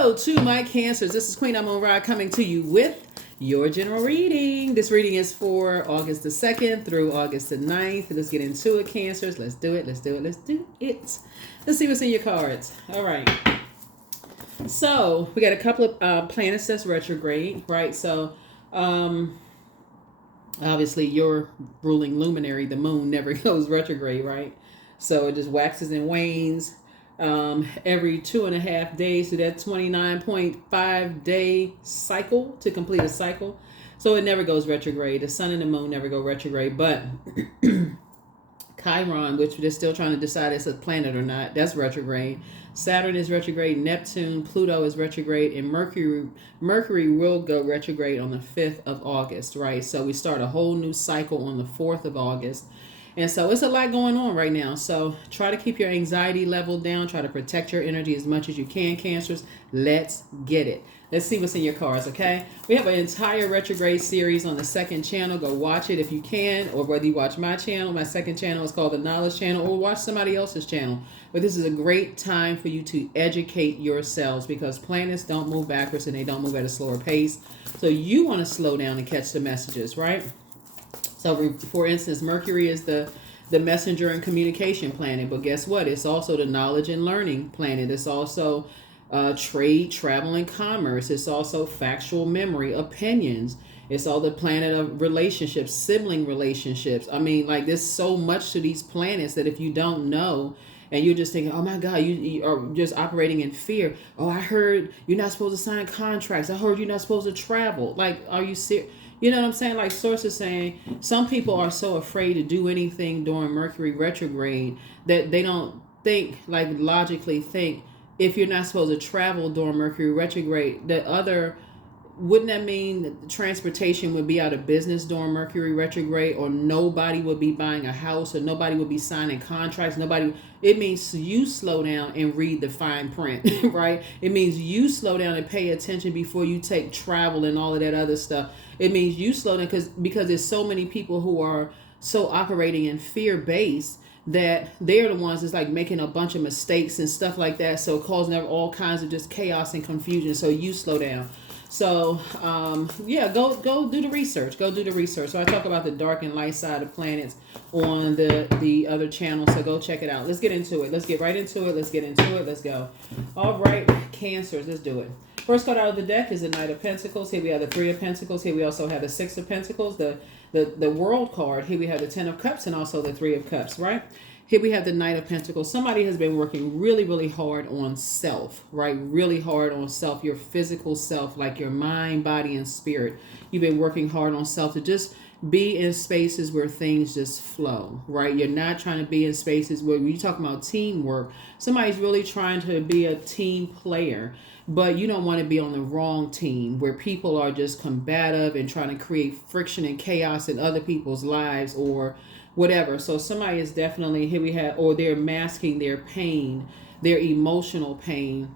Hello to my Cancers. This is Queen Amun Ra coming to you with your general reading. This reading is for August the 2nd through August the 9th. Let's get into it, Cancers. Let's do it. Let's see what's in your cards. All right. So we got a couple of planets that's retrograde, right? So obviously your ruling luminary, the moon, never goes retrograde, right? So it just waxes and wanes every 2.5 days. So that 29.5 day cycle to complete a cycle. So it never goes retrograde. The sun and the moon never go retrograde, but Chiron, which they're still trying to decide it's a planet or not, that's retrograde. Saturn is retrograde, Neptune, Pluto is retrograde, and Mercury will go retrograde on the 5th of August, right? So we start a whole new cycle on the 4th of August. And so it's a lot going on right now. So try to keep your anxiety level down. Try to protect your energy as much as you can, Cancers. Let's get it. Let's see what's in your cards, okay? We have an entire retrograde series on the second channel. Go watch it if you can, or whether you watch my channel. My second channel is called the Knowledge Channel, or watch somebody else's channel. But this is a great time for you to educate yourselves, because planets don't move backwards and they don't move at a slower pace. So you want to slow down and catch the messages, right? So, for instance, Mercury is the messenger and communication planet. But guess what? It's also the knowledge and learning planet. It's also trade, travel, and commerce. It's also factual memory, opinions. It's all the planet of relationships, sibling relationships. I mean, like, there's so much to these planets that if you don't know, and you're just thinking, oh my God, you are just operating in fear. Oh, I heard you're not supposed to sign contracts. I heard you're not supposed to travel. Like, are you serious? You know what I'm saying? Like, sources saying some people are so afraid to do anything during Mercury retrograde that they don't think, like, logically think, if you're not supposed to travel during Mercury retrograde, wouldn't that mean that the transportation would be out of business during Mercury retrograde, or nobody would be buying a house, or nobody would be signing contracts? It means you slow down and read the fine print, right? It means you slow down and pay attention before you take travel and all of that other stuff. It means you slow down because there's so many people who are so operating in fear-based that they're the ones that's like making a bunch of mistakes and stuff like that. So causing all kinds of just chaos and confusion. So you slow down. So, go do the research. Go do the research. So I talk about the dark and light side of planets on the other channel. So go check it out. Let's get into it. Let's get right into it. Let's get into it. Let's go. All right, Cancers, let's do it. First card out of the deck is the Knight of Pentacles. Here we have the Three of Pentacles. Here we also have the Six of Pentacles. The World card. Here we have the Ten of Cups and also the Three of Cups, right? Here we have the Knight of Pentacles. Somebody has been working really, really hard on self, right? Really hard on self, your physical self, like your mind, body, and spirit. You've been working hard on self to just be in spaces where things just flow, right? You're not trying to be in spaces where, when you talk about teamwork, somebody's really trying to be a team player, but you don't want to be on the wrong team where people are just combative and trying to create friction and chaos in other people's lives or whatever. So somebody is definitely, here we have, or they're masking their pain, their emotional pain,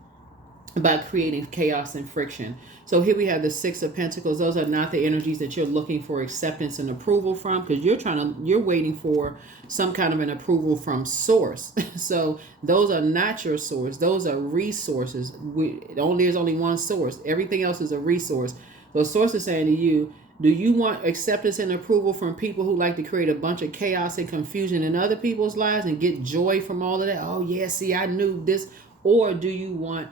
by creating chaos and friction. So here we have the Six of Pentacles. Those are not the energies that you're looking for acceptance and approval from, because you're waiting for some kind of an approval from source. So those are not your source. Those are resources. There's only one source. Everything else is a resource. So source is saying to you, do you want acceptance and approval from people who like to create a bunch of chaos and confusion in other people's lives and get joy from all of that? Oh yeah, see, I knew this. Or do you want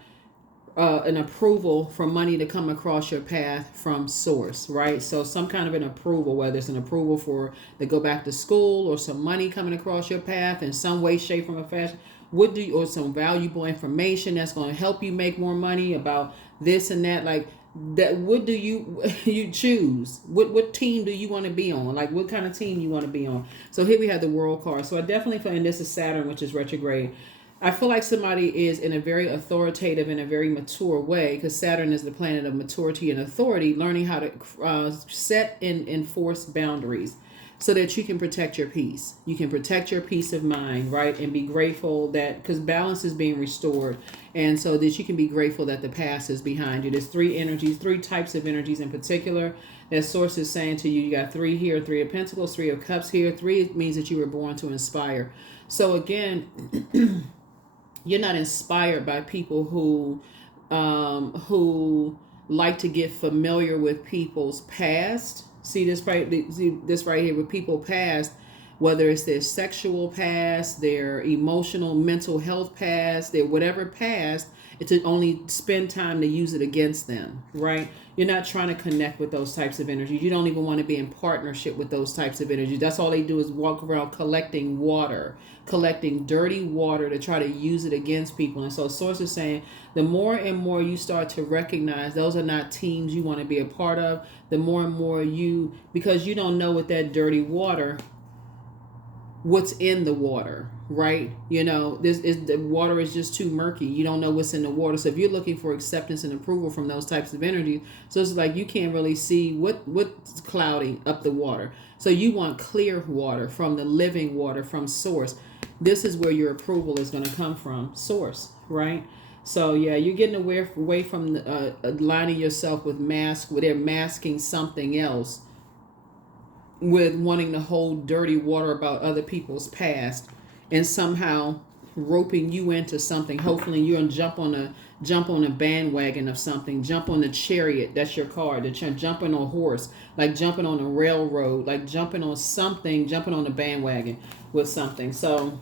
an approval for money to come across your path from source, right? So some kind of an approval, whether it's an approval to go back to school, or some money coming across your path in some way, shape, form, or fashion. Or some valuable information that's going to help you make more money about this and that, like that. What do you choose? What team do you want to be on? Like, what kind of team you want to be on? So here we have the World card. So I definitely feel, and this is Saturn, which is retrograde. I feel like somebody is in a very authoritative and a very mature way, because Saturn is the planet of maturity and authority, learning how to set and enforce boundaries so that you can protect your peace. You can protect your peace of mind, right? And be grateful that, because balance is being restored. And so that you can be grateful that the past is behind you. There's three types of energies in particular that source is saying to you. You got three here, Three of Pentacles, Three of Cups here. Three means that you were born to inspire. So again, you're not inspired by people who who like to get familiar with people's past. See this right here with people past, whether it's their sexual past, their emotional, mental health past, their whatever past, it's to only spend time to use it against them, right? You're not trying to connect with those types of energies. You don't even want to be in partnership with those types of energies. That's all they do is walk around collecting water, collecting dirty water to try to use it against people. And so Source is saying the more and more you start to recognize those are not teams you want to be a part of, the more and more because you don't know what that dirty water, what's in the water, right? The water is just too murky. You don't know what's in the water. So if you're looking for acceptance and approval from those types of energies, so it's like you can't really see what's clouding up the water. So you want clear water from the living water from Source. This is where your approval is going to come from, Source, right? So yeah, you're getting away from aligning yourself with where they're masking something else, with wanting to hold dirty water about other people's past and somehow roping you into something. Hopefully you're gonna jump on a bandwagon of something, jump on the chariot, that's your card, jumping on a horse, like jumping on a railroad, like jumping on something, jumping on a bandwagon with something. So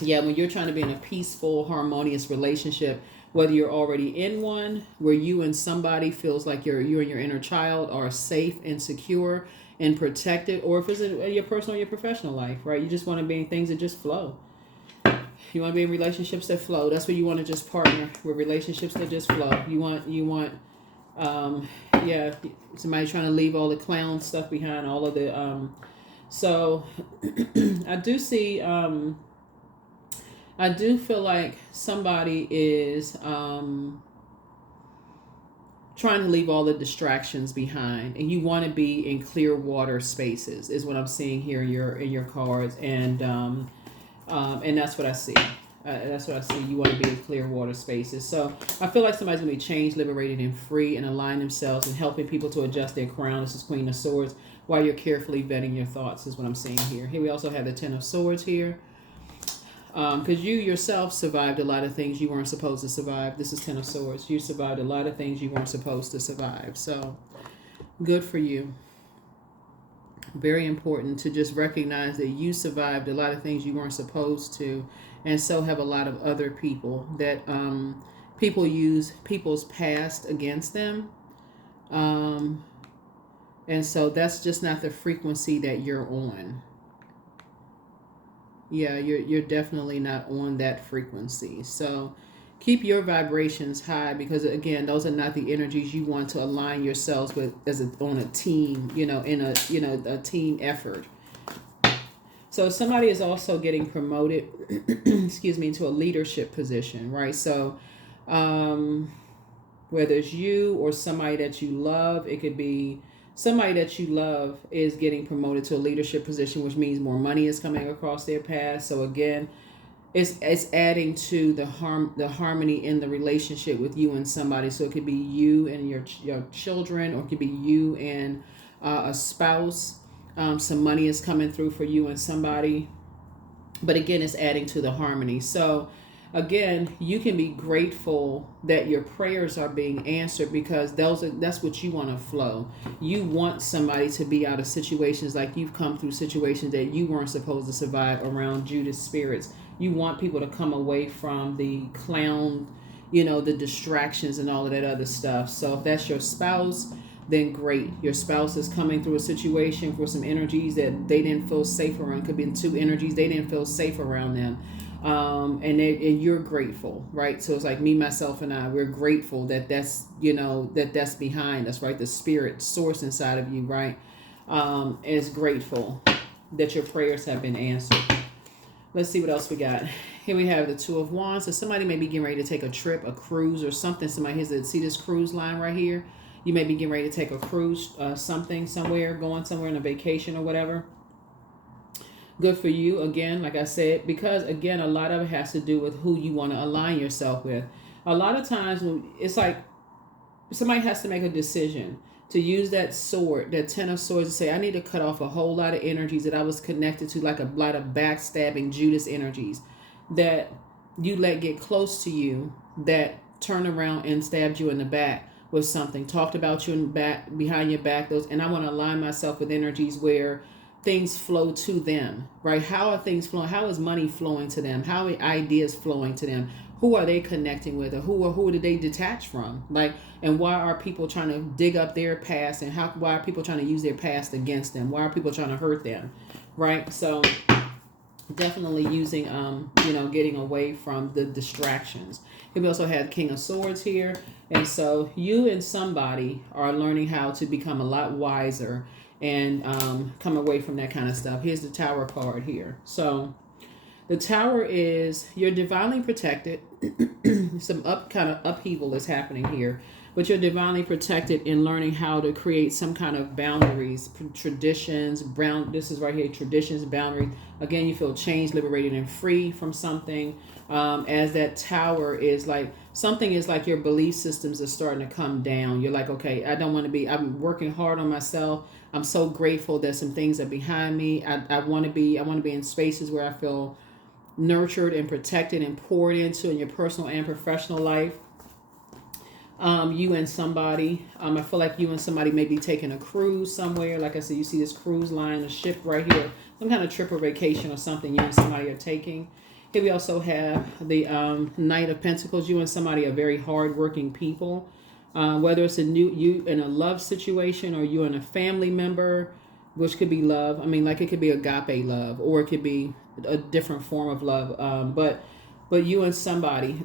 yeah, when you're trying to be in a peaceful, harmonious relationship, whether you're already in one where you and somebody feels like you and your inner child are safe and secure and protected, or if it's in your personal or your professional life, right? You just want to be in things that just flow. You want to be in relationships that flow. That's where you want to just partner with, relationships that just flow. You want somebody trying to leave all the clown stuff behind, all of the so I do see I do feel like somebody is trying to leave all the distractions behind, and you want to be in clear water spaces is what I'm seeing here in your cards, and that's what I see. That's what I see. You want to be in clear water spaces. So I feel like somebody's going to be changed, liberated, and free, and align themselves and helping people to adjust their crown. This is Queen of Swords, while you're carefully vetting your thoughts is what I'm seeing here. Here we also have the Ten of Swords here. Because you yourself survived a lot of things you weren't supposed to survive. This is Ten of Swords. You survived a lot of things you weren't supposed to survive. So good for you. Very important to just recognize that you survived a lot of things you weren't supposed to, and so have a lot of other people that people use people's past against them. And so that's just not the frequency that you're on. Yeah, you're definitely not on that frequency. So keep your vibrations high, because again, those are not the energies you want to align yourselves with on a team, in a team effort. So somebody is also getting promoted, excuse me, into a leadership position, right? So whether it's you or somebody that you love, it could be somebody that you love is getting promoted to a leadership position, which means more money is coming across their path. So again, it's adding to the harmony in the relationship with you and somebody. So it could be you and your children, or it could be you and a spouse. Some money is coming through for you and somebody, but again, it's adding to the harmony. So again, you can be grateful that your prayers are being answered, because that's what you want to flow. You want somebody to be out of situations, like you've come through situations that you weren't supposed to survive around Judas spirits. You want people to come away from the clown, the distractions and all of that other stuff. So if that's your spouse, then great. Your spouse is coming through a situation for some energies that they didn't feel safe around. Could be two energies they didn't feel safe around them. And you're grateful, right? So it's like me, myself, and I, we're grateful that that's behind us, right? The spirit source inside of you, right? Is grateful that your prayers have been answered. Let's see what else we got. Here we have the Two of Wands. So somebody may be getting ready to take a trip, a cruise or something. Somebody see this cruise line right here. You may be getting ready to take a cruise, going somewhere on a vacation or whatever. Good for you, again, like I said, because again, a lot of it has to do with who you want to align yourself with. A lot of times it's like somebody has to make a decision to use that sword, that Ten of Swords, to say, I need to cut off a whole lot of energies that I was connected to, like a lot of backstabbing Judas energies that you let get close to you, that turned around and stabbed you in the back with something, talked about you in back, behind your back. Those, and I want to align myself with energies where things flow to them, right? How are things flowing? How is money flowing to them? How are ideas flowing to them? Who are they connecting with, or who did they detach from? Like, and why are people trying to dig up their past, and why are people trying to use their past against them? Why are people trying to hurt them, right? So definitely using getting away from the distractions. We also had King of Swords here, and so you and somebody are learning how to become a lot wiser and come away from that kind of stuff. Here's the Tower card here. So the Tower is you're divinely protected. Some kind of upheaval is happening here, but you're divinely protected in learning how to create some kind of boundaries, traditions. This is right here, traditions, boundaries. Again, you feel changed, liberated, and free from something. As that Tower is like, something is like your belief systems are starting to come down. You're like, okay, I don't want to be, I'm working hard on myself. I'm so grateful that some things are behind me. I want to be in spaces where I feel nurtured and protected and poured into in your personal and professional life. You and somebody, I feel like you and somebody may be taking a cruise somewhere. Like I said, you see this cruise line, a ship right here, some kind of trip or vacation or something you and somebody are taking. Here we also have the Knight of Pentacles. You and somebody are very hardworking people. Whether it's you in a love situation, or you and a family member, which could be love. I mean, like it could be agape love, or it could be a different form of love. But you and somebody,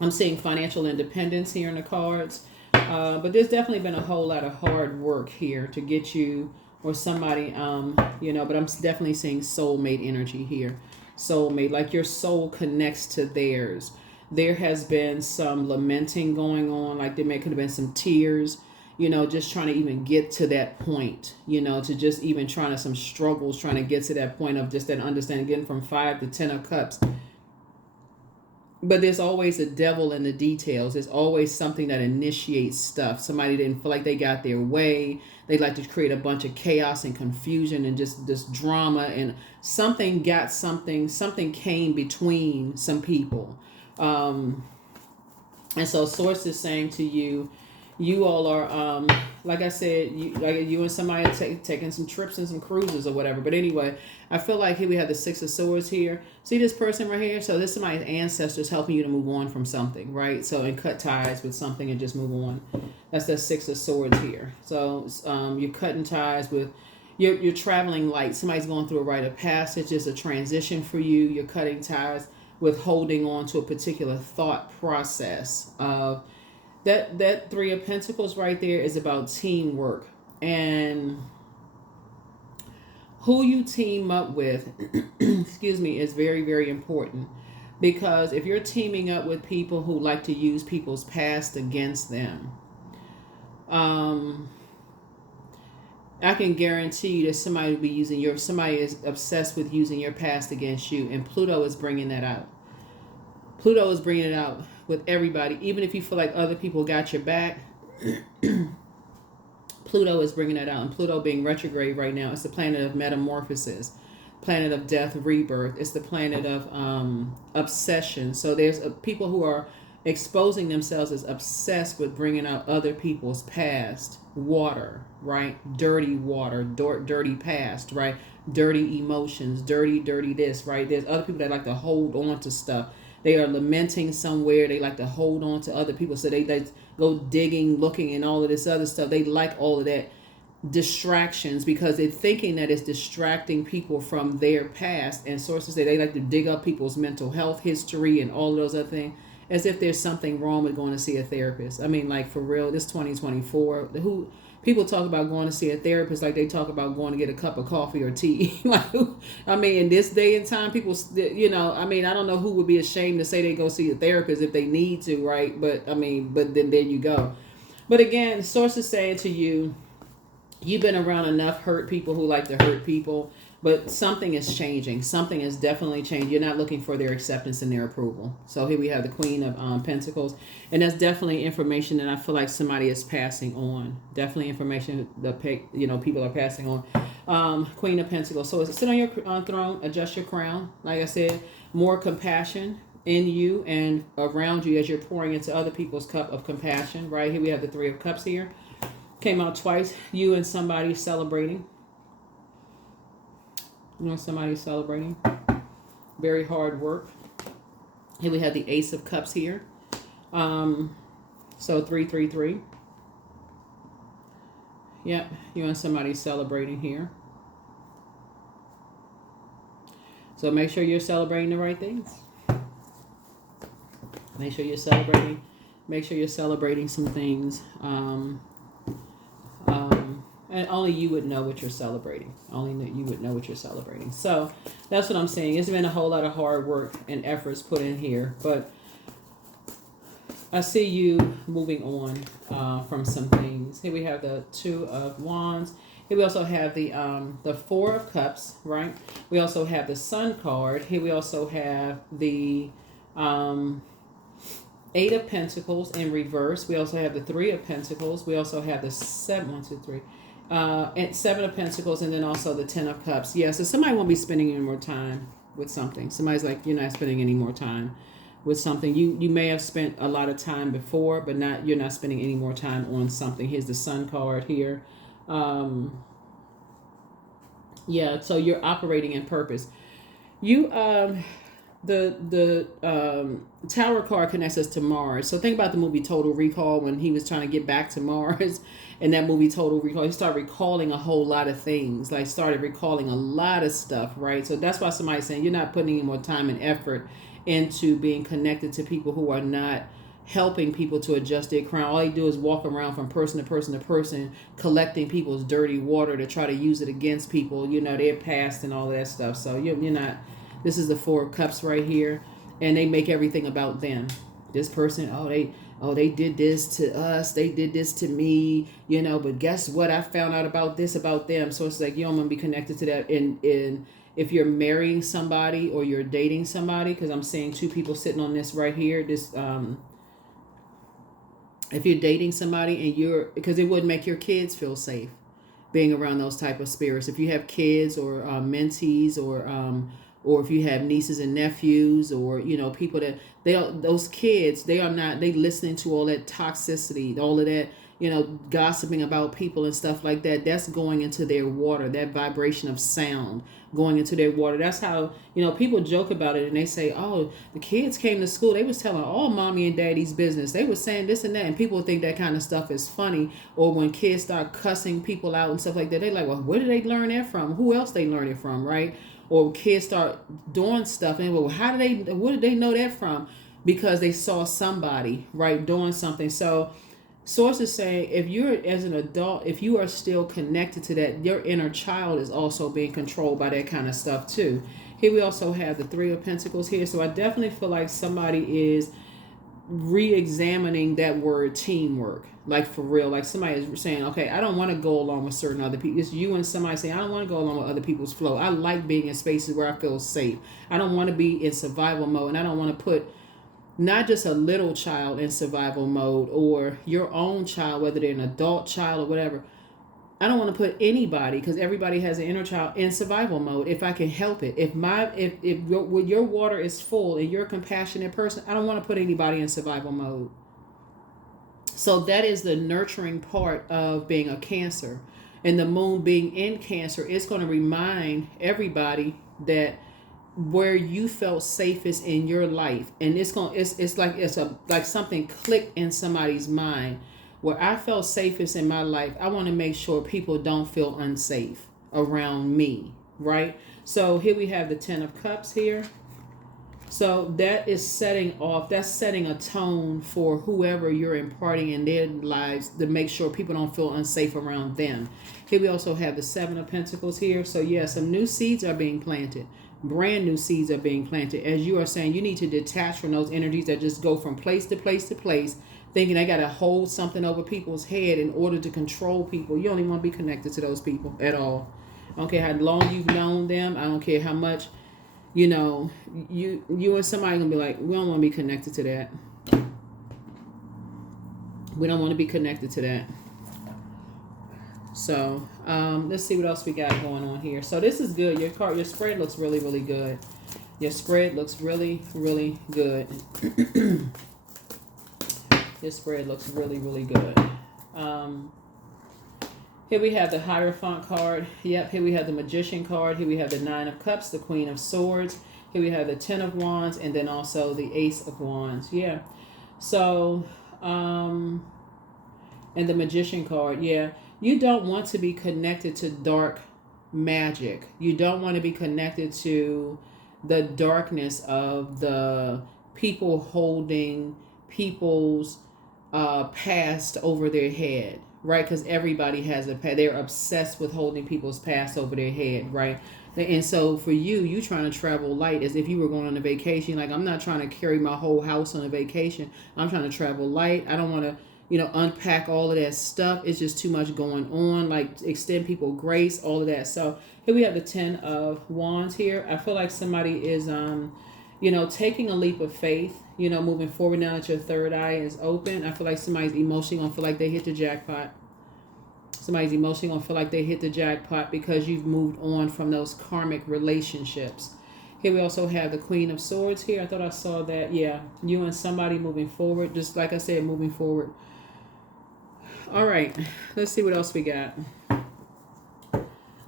I'm seeing financial independence here in the cards. But there's definitely been a whole lot of hard work here to get you or somebody, but I'm definitely seeing soulmate energy here. Soulmate, like your soul connects to theirs. There has been some lamenting going on, like there could have been some tears, just trying to even get to that point, to just even trying to some struggles, trying to get to that point of just that understanding, getting from 5 to 10 of cups. But there's always a devil in the details. There's always something that initiates stuff. Somebody didn't feel like they got their way. They like to create a bunch of chaos and confusion and just this drama, and something came between some people. And so Source is saying to you, you all are, like I said, you and somebody are taking some trips and some cruises or whatever. But anyway, I feel like here we have the Six of Swords here. See this person right here? So this is somebody's ancestors helping you to move on from something, right? So, and cut ties with something and just move on. That's the Six of Swords here. So you're cutting ties with, you're traveling light. Somebody's going through a rite of passage. It's a transition for you. You're cutting ties with holding on to a particular thought process of that Three of Pentacles right there is about teamwork, and who you team up with excuse me, is very, very important, because if you're teaming up with people who like to use people's past against them, I can guarantee you that somebody will be somebody is obsessed with using your past against you, and Pluto is bringing that out. Pluto is bringing it out with everybody. Even if you feel like other people got your back, Pluto is bringing that out. And Pluto being retrograde right now, it's the planet of metamorphosis, planet of death, rebirth. It's the planet of obsession. So there's people who are exposing themselves as obsessed with bringing out other people's past. Water, right? Dirty water, dirty past, right? Dirty emotions, dirty this, right? There's other people that like to hold on to stuff. They are lamenting somewhere. They like to hold on to other people. So they go digging, looking, and all of this other stuff. They like all of that distractions because they're thinking that it's distracting people from their past. And sources say they like to dig up people's mental health history and all of those other things, as if there's something wrong with going to see a therapist. I mean, like, for real, this 2024, people talk about going to see a therapist like they talk about going to get a cup of coffee or tea. Like, I mean, in this day and time, people, I mean, I don't know who would be ashamed to say they go see a therapist if they need to, right? But I mean, but then there you go. But again, sources saying to you, you've been around enough hurt people who like to hurt people, but something is changing. Something is definitely changing. You're not looking for their acceptance and their approval. So here we have the Queen of Pentacles. And that's definitely information that I feel like somebody is passing on. Definitely information that people are passing on. Queen of Pentacles. So sit on your throne, adjust your crown. Like I said, more compassion. in you and around you as you're pouring into other people's cup of compassion. Right here we have the Three of Cups here. Came out twice. You and somebody celebrating. You and somebody celebrating. Very hard work. Here we have the Ace of Cups here. So 333. Yep, you and somebody celebrating here. So make sure you're celebrating the right things. Make sure you're celebrating. Make sure you're celebrating some things. And only you would know what you're celebrating. Only you would know what you're celebrating. So that's what I'm saying. It's been a whole lot of hard work and efforts put in here, but I see you moving on from some things. Here we have the Two of Wands. Here we also have the Four of Cups, right? We also have the Sun card. Here we also have the Eight of Pentacles in reverse. We also have the Three of Pentacles. We also have the and Seven of Pentacles, and then also the Ten of Cups. Yeah, so somebody won't be spending any more time with something. Somebody's like, you're not spending any more time with something. You may have spent a lot of time before, but you're not spending any more time on something. Here's the Sun card here. Yeah, so you're operating in purpose. You the Tower card connects us to Mars. So think about the movie Total Recall, when he was trying to get back to Mars. In that movie Total Recall, he started recalling a whole lot of things, like started recalling a lot of stuff, right? So that's why somebody's saying you're not putting any more time and effort into being connected to people who are not helping people to adjust their crown. All they do is walk around from person to person to person, collecting people's dirty water to try to use it against people, their past and all that stuff. So you're not. This is the Four of Cups right here, and they make everything about them. This person, they did this to us, they did this to me, but guess what? I found out about this about them. So it's like you don't want to be connected to that. In if you're marrying somebody or you're dating somebody, because I'm seeing two people sitting on this right here. This if you're dating somebody because it would make your kids feel safe being around those type of spirits. If you have kids or mentees or if you have nieces and nephews or people that those kids, they listening to all that toxicity, all of that gossiping about people and stuff like that. That's going into their water, that vibration of sound going into their water. That's how people joke about it, and they say, oh, the kids came to school, they was telling all mommy and daddy's business, they were saying this and that, and people think that kind of stuff is funny. Or when kids start cussing people out and stuff like that, they like, well, where did they learn that from? Who else they learn it from, right? Or kids start doing stuff and well, where did they know that from? Because they saw somebody, right, doing something. So Source is saying if you're as an adult, if you are still connected to that, your inner child is also being controlled by that kind of stuff too. Here we also have the Three of Pentacles here. So I definitely feel like somebody is re-examining that word teamwork, like for real. Like somebody is saying, okay, I don't want to go along with certain other people. It's you and somebody saying, I don't want to go along with other people's flow. I like being in spaces where I feel safe. I don't want to be in survival mode, and I don't want to put not just a little child in survival mode or your own child, whether they're an adult child or whatever. I don't want to put anybody, because everybody has an inner child, in survival mode if I can help it. If your water is full and you're a compassionate person, I don't want to put anybody in survival mode. So that is the nurturing part of being a Cancer. And the moon being in Cancer, it's going to remind everybody that where you felt safest in your life, and it's like something clicked in somebody's mind. Where I felt safest in my life, I want to make sure people don't feel unsafe around me, right? So here we have the Ten of Cups here. So that is setting a tone for whoever you're imparting in their lives to make sure people don't feel unsafe around them. Here we also have the Seven of Pentacles here. So yeah, some new seeds are being planted. Brand new seeds are being planted. As you are saying, you need to detach from those energies that just go from place to place to place, thinking they got to hold something over people's head in order to control people. You don't even want to be connected to those people at all. I don't care how long you've known them. I don't care how much, you and somebody going to be like, we don't want to be connected to that. We don't want to be connected to that. So let's see what else we got going on here. So this is good. Your spread looks really, really good. Your spread looks really, really good. This spread looks really, really good. Here we have the Hierophant card. Yep, here we have the Magician card. Here we have the Nine of Cups, the Queen of Swords. Here we have the Ten of Wands, and then also the Ace of Wands. Yeah. So, and the Magician card. Yeah. You don't want to be connected to dark magic. You don't want to be connected to the darkness of the people holding people's past over their head, right? Because everybody has a past. They're obsessed with holding people's past over their head, right? And so for you trying to travel light as if you were going on a vacation. Like, I'm not trying to carry my whole house on a vacation. I'm trying to travel light. I don't want to, unpack all of that stuff. It's just too much going on. Like, extend people grace, all of that. So here we have the Ten of Wands here. I feel like somebody is, taking a leap of faith, moving forward now that your third eye is open. I feel like somebody's emotionally going to feel like they hit the jackpot. Somebody's emotionally going to feel like they hit the jackpot because you've moved on from those karmic relationships. Here we also have the Queen of Swords here. I thought I saw that. Yeah, you and somebody moving forward. Just like I said, moving forward. All right, let's see what else we got.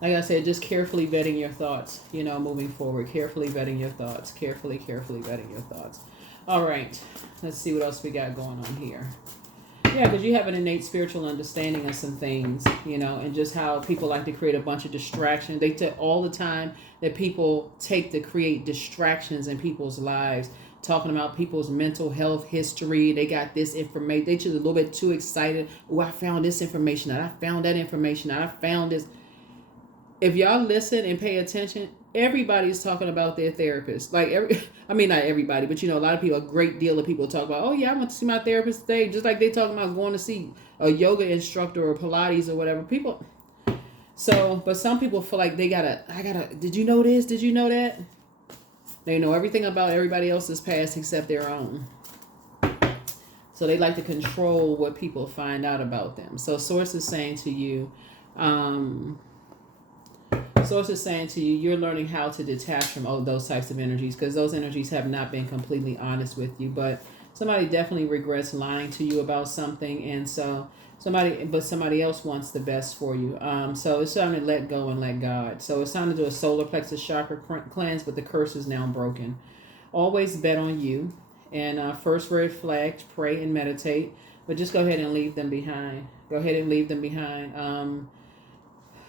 Like I said, just carefully vetting your thoughts, moving forward. Carefully vetting your thoughts. Carefully vetting your thoughts. All right, let's see what else we got going on here. Yeah, because you have an innate spiritual understanding of some things, and just how people like to create a bunch of distractions. They take all the time that people take to create distractions in people's lives, talking about people's mental health history. They got this information. They just a little bit too excited. Oh, I found this information. I found that information. I found this. If y'all listen and pay attention, everybody's talking about their therapist. Like, not everybody, but a lot of people, a great deal of people talk about, oh yeah, I went to see my therapist today. Just like they talking about going to see a yoga instructor or Pilates or whatever. People. So, but some people feel like did you know this? Did you know that? They know everything about everybody else's past except their own. So they like to control what people find out about them. So Source is saying to you, you're learning how to detach from all those types of energies, because those energies have not been completely honest with you. But somebody definitely regrets lying to you about something, and so somebody else wants the best for you. So it's time to let go and let God. So it's time to do a solar plexus chakra cleanse, but the curse is now broken. Always bet on you, and first red flag, pray and meditate, but just go ahead and leave them behind.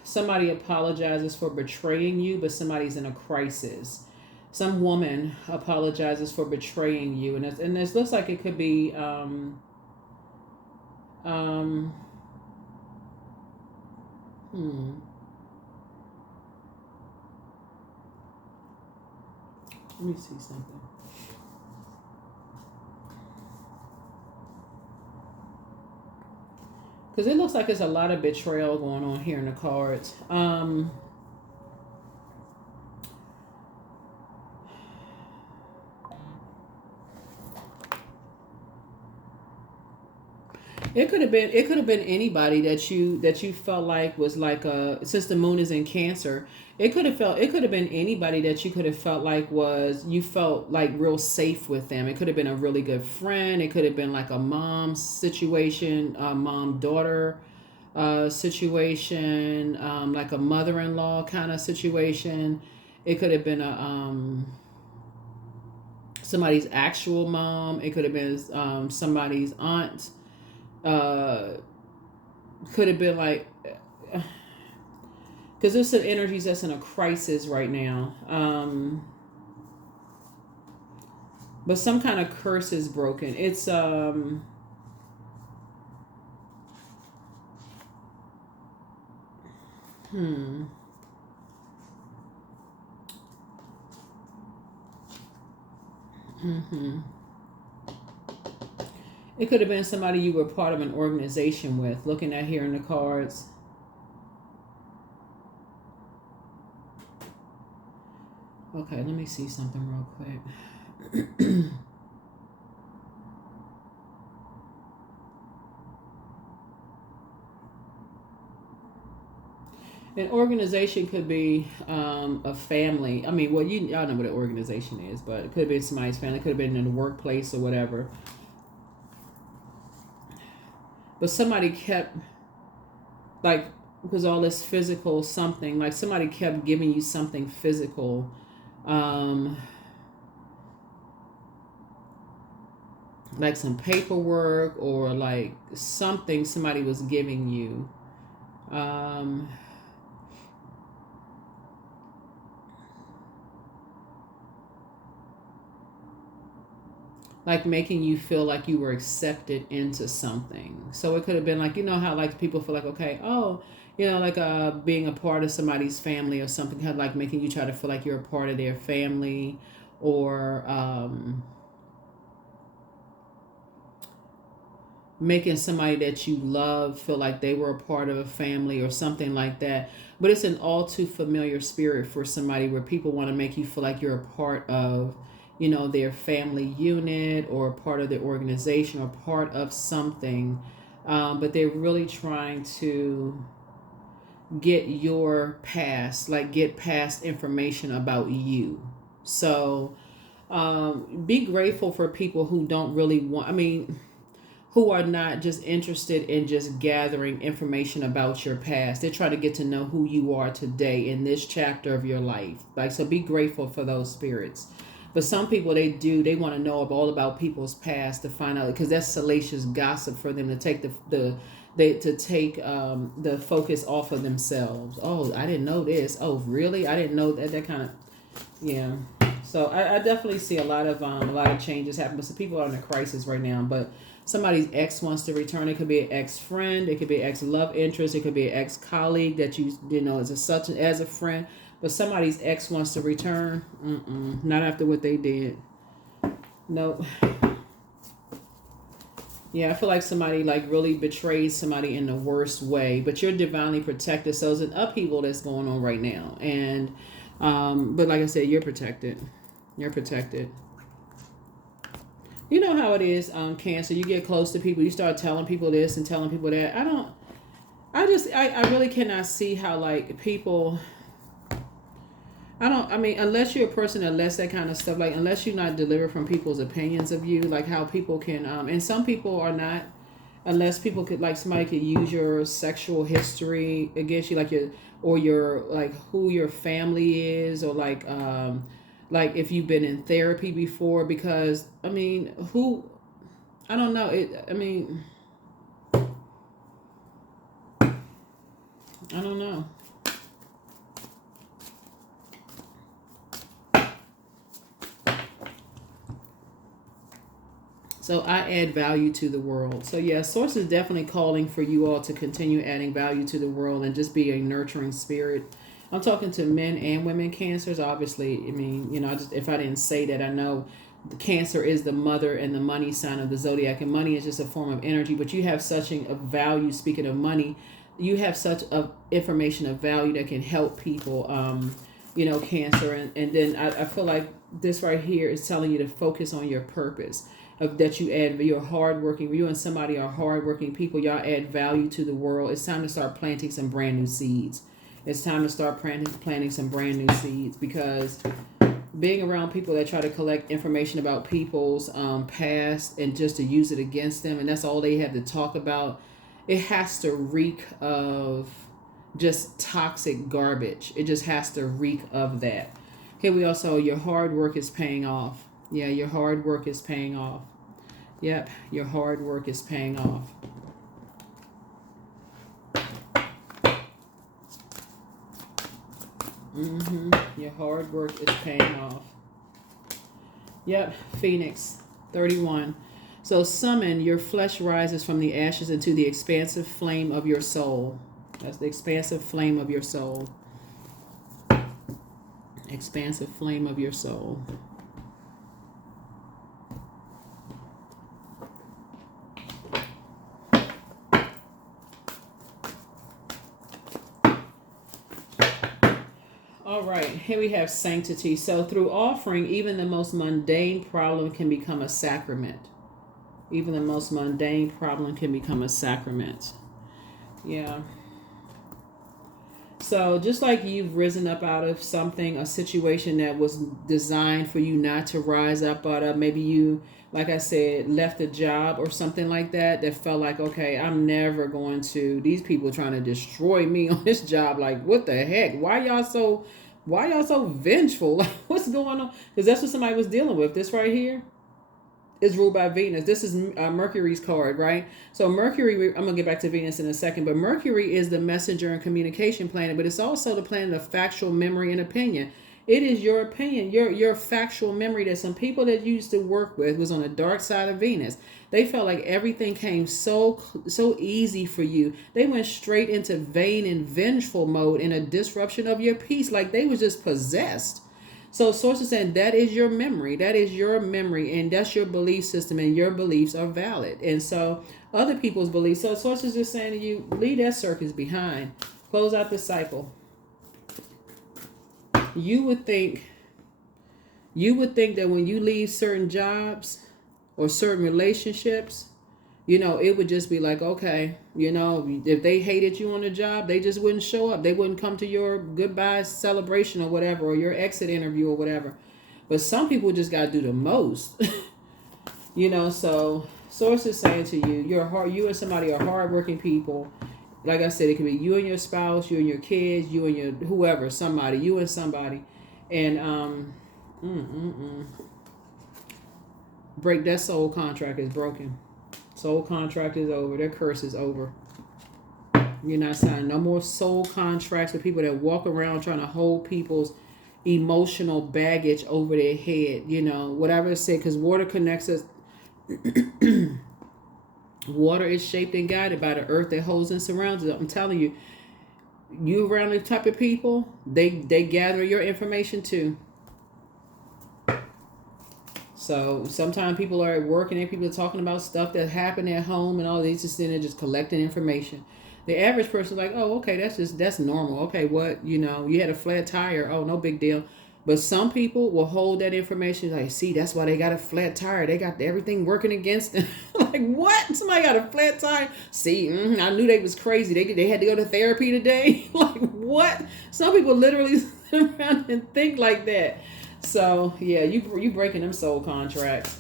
Somebody apologizes for betraying you, but somebody's in a crisis. Some woman apologizes for betraying you, and this looks like it could be let me see something. Because it looks like there's a lot of betrayal going on here in the cards. It could have been anybody that you felt like was like since the moon is in Cancer, it could have been anybody that you could have felt like you felt like real safe with them. It could have been a really good friend. It could have been like a mom situation, mom daughter situation, like a mother-in-law kind of situation. It could have been somebody's actual mom. It could have been somebody's aunt. Could have been like, because there's some energies that's in a crisis right now, but some kind of curse is broken. It's It could have been somebody you were part of an organization with. Looking at here in the cards. Okay, let me see something real quick. An organization could be a family. I mean, well, y'all know what an organization is, but it could have been somebody's family. It could have been in the workplace or whatever. But somebody kept, like, because all this physical something, like somebody kept giving you something physical. Like some paperwork or like something somebody was giving you. Like making you feel like you were accepted into something. So it could have been like, you know how like people feel like, okay, oh, you know, like being a part of somebody's family or something, kind of like making you try to feel like you're a part of their family, or making somebody that you love feel like they were a part of a family or something like that. But it's an all too familiar spirit for somebody where people want to make you feel like you're a part of, you know, their family unit or part of their organization or part of something. But they're really trying to get your past, like get past information about you. So be grateful for people who don't really want, I mean, who are not just interested in just gathering information about your past. They try to get to know who you are today in this chapter of your life. Like, so be grateful for those spirits. But some people, they want to know all about people's past to find out, because that's salacious gossip for them to take the focus off of themselves. Oh, I didn't know this. Oh, really? I didn't know that kind of, yeah. So I definitely see a lot of changes happen. But some people are in a crisis right now. But somebody's ex wants to return. It could be an ex friend. It could be an ex love interest. It could be an ex colleague that you know as a friend. But somebody's ex wants to return. Not after what they did. Nope. Yeah, I feel like somebody like really betrays somebody in the worst way. But you're divinely protected. So it's an upheaval that's going on right now. And but like I said, you're protected. You're protected. You know how it is, Cancer. You get close to people, you start telling people this and telling people that. I really cannot see how like people. I mean, unless you're a person that lets that kind of stuff, like unless you're not delivered from people's opinions of you, like how people can, and some people are not, unless people could, like somebody could use your sexual history against you, like your like who your family is, or like if you've been in therapy before, because I mean, I don't know it. I mean, I don't know. So I add value to the world. So yeah, Source is definitely calling for you all to continue adding value to the world and just be a nurturing spirit. I'm talking to men and women Cancers. Obviously, I mean, you know, if I didn't say that, I know the Cancer is the mother and the money sign of the zodiac, and money is just a form of energy. But you have such a value. Speaking of money, you have such a information of value that can help people. You know, Cancer, and then I feel like this right here is telling you to focus on your purpose. Of that you add, you're hardworking. You and somebody are hardworking people. Y'all add value to the world. It's time to start planting some brand new seeds. It's time to start planting some brand new seeds, because being around people that try to collect information about people's past and just to use it against them, and that's all they have to talk about, it has to reek of just toxic garbage. It just has to reek of that. Here we also, your hard work is paying off. Yeah, your hard work is paying off. Yep, your hard work is paying off. Your hard work is paying off. Yep, Phoenix 31. So summon, your flesh rises from the ashes into the expansive flame of your soul. That's the expansive flame of your soul. Expansive flame of your soul. All right, here we have sanctity. So through offering, even the most mundane problem can become a sacrament. Even the most mundane problem can become a sacrament. Yeah. So just like you've risen up out of something, a situation that was designed for you not to rise up out of, maybe you, like I said, left a job or something like that, that felt like, okay, I'm never going to, these people trying to destroy me on this job. Like, what the heck? Why y'all so vengeful? Like, what's going on? Because that's what somebody was dealing with. This right here is ruled by Venus. This is Mercury's card, right? So Mercury, I'm gonna get back to Venus in a second, but Mercury is the messenger and communication planet, but it's also the planet of factual memory and opinion. It is your opinion, your factual memory, that some people that you used to work with was on the dark side of Venus. They felt like everything came so easy for you. They went straight into vain and vengeful mode in a disruption of your peace, like they was just possessed. So sources saying that is your memory. That is your memory, and that's your belief system, and your beliefs are valid. And so other people's beliefs. So sources just saying to you, leave that circus behind. Close out the cycle. You would think that when you leave certain jobs or certain relationships, it would just be like, okay, if they hated you on the job, they just wouldn't show up. They wouldn't come to your goodbye celebration or whatever, or your exit interview or whatever. But some people just got to do the most. So sources saying to you, you and somebody are hardworking people. Like I said, it could be you and your spouse, you and your kids, you and your whoever, somebody, you and somebody. And break that soul contract is broken. Soul contract is over. Their curse is over. You're not signing no more soul contracts with people that walk around trying to hold people's emotional baggage over their head. Whatever it said, because water connects us. Water is shaped and guided by the earth that holds and surrounds it. I'm telling you, you around the type of people, they gather your information too. So sometimes people are at work and people are talking about stuff that happened at home and all these, just sitting there just collecting information. The average person is like, oh, okay, that's normal. Okay, what, you had a flat tire. Oh, no big deal. But some people will hold that information like, see, that's why they got a flat tire. They got everything working against them. Like, what? Somebody got a flat tire? See, I knew they was crazy. They had to go to therapy today. Like, what? Some people literally sit around and think like that. So, yeah, you breaking them soul contracts.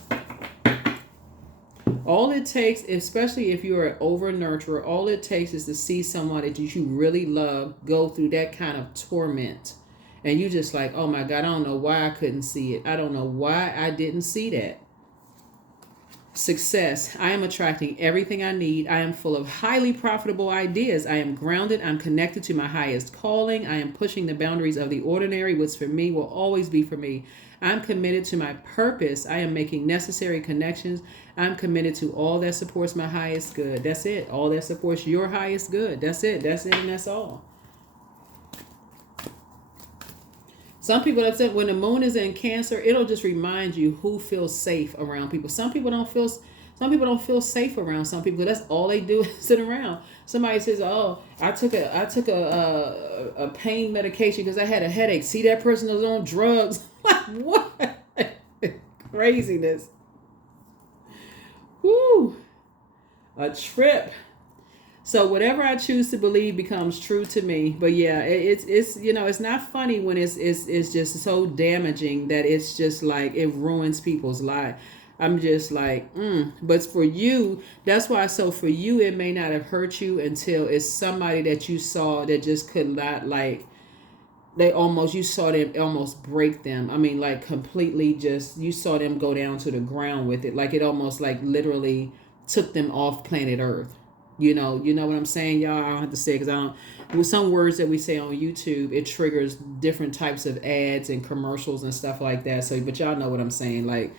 All it takes, especially if you're an over-nurturer, all it takes is to see someone that you really love go through that kind of torment. And you just like, oh my God, I don't know why I couldn't see it. I don't know why I didn't see that. Success. I am attracting everything I need. I am full of highly profitable ideas. I am grounded. I'm connected to my highest calling. I am pushing the boundaries of the ordinary. What's for me will always be for me. I'm committed to my purpose. I am making necessary connections. I'm committed to all that supports my highest good. That's it. All that supports your highest good. That's it. That's it, and that's all. Some people have said when the moon is in Cancer, it'll just remind you who feels safe around people. Some people don't feel safe around some people. That's all they do is sit around. Somebody says, "Oh, I took a pain medication because I had a headache." See, that person was on drugs. Like, what? Craziness. Woo. A trip. So whatever I choose to believe becomes true to me. But yeah, it's it's not funny when it's just so damaging that it's just like it ruins people's life. I'm just like, But for you, that's why. So for you, it may not have hurt you until it's somebody that you saw that just could not, like, you saw them almost break them. I mean, like, completely just, you saw them go down to the ground with it. Like, it almost like literally took them off planet Earth. You know what I'm saying, y'all? I don't have to say, because I don't. With some words that we say on YouTube, it triggers different types of ads and commercials and stuff like that. So, but y'all know what I'm saying. Like,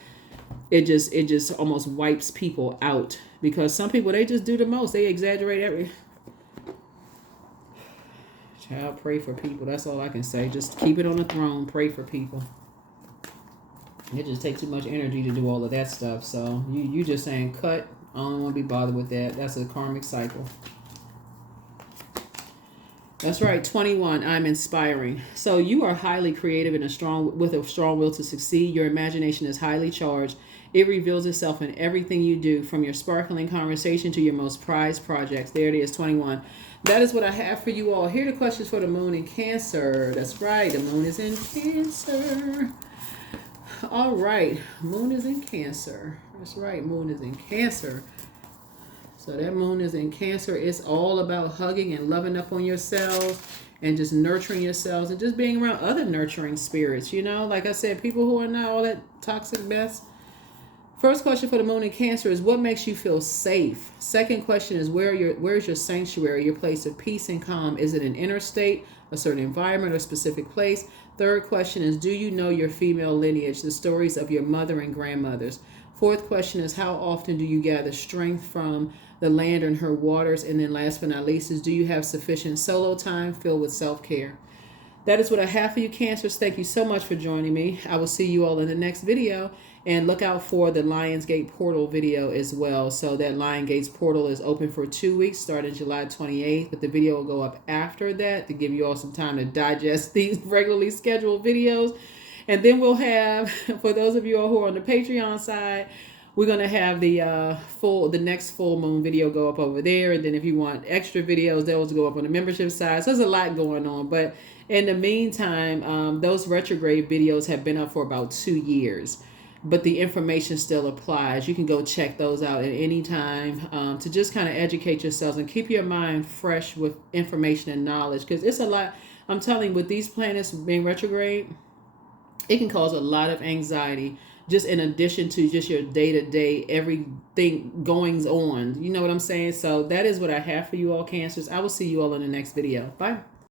it just almost wipes people out, because some people, they just do the most. They exaggerate every. Child, pray for people. That's all I can say. Just keep it on the throne. Pray for people. It just takes too much energy to do all of that stuff. So you just saying cut. I don't want to be bothered with that. That's a karmic cycle. That's right. 21. I'm inspiring. So you are highly creative and with a strong will to succeed. Your imagination is highly charged, It reveals itself in everything you do, from your sparkling conversation to your most prized projects. There it is, 21. That is what I have for you all. Here are the questions for the moon in Cancer. That's right, the moon is in Cancer. All right, moon is in Cancer. That's right, moon is in Cancer. So that moon is in Cancer. It's all about hugging and loving up on yourselves and just nurturing yourselves and just being around other nurturing spirits. You know, like I said, people who are not all that toxic mess. First question for the moon in Cancer is, what makes you feel safe? Second question is, where's your sanctuary, your place of peace and calm? Is it an inner state, a certain environment, or a specific place? Third question is, do you know your female lineage, the stories of your mother and grandmothers? Fourth question is, how often do you gather strength from the land and her waters? And then last but not least is, do you have sufficient solo time filled with self-care? That is what I have for you, Cancers. Thank you so much for joining me. I will see you all in the next video. And look out for the Lionsgate portal video as well. So that Lionsgate's portal is open for 2 weeks, starting July 28th. But the video will go up after that to give you all some time to digest these regularly scheduled videos. And then we'll have, for those of you all who are on the Patreon side, we're going to have the next full moon video go up over there. And then if you want extra videos, those go up on the membership side. So there's a lot going on. But in the meantime, those retrograde videos have been up for about 2 years. But the information still applies. You can go check those out at any time to just kind of educate yourselves and keep your mind fresh with information and knowledge. Because it's a lot. I'm telling you, with these planets being retrograde, it can cause a lot of anxiety, just in addition to just your day-to-day everything goings on. You know what I'm saying? So that is what I have for you all, Cancers. I will see you all in the next video. Bye.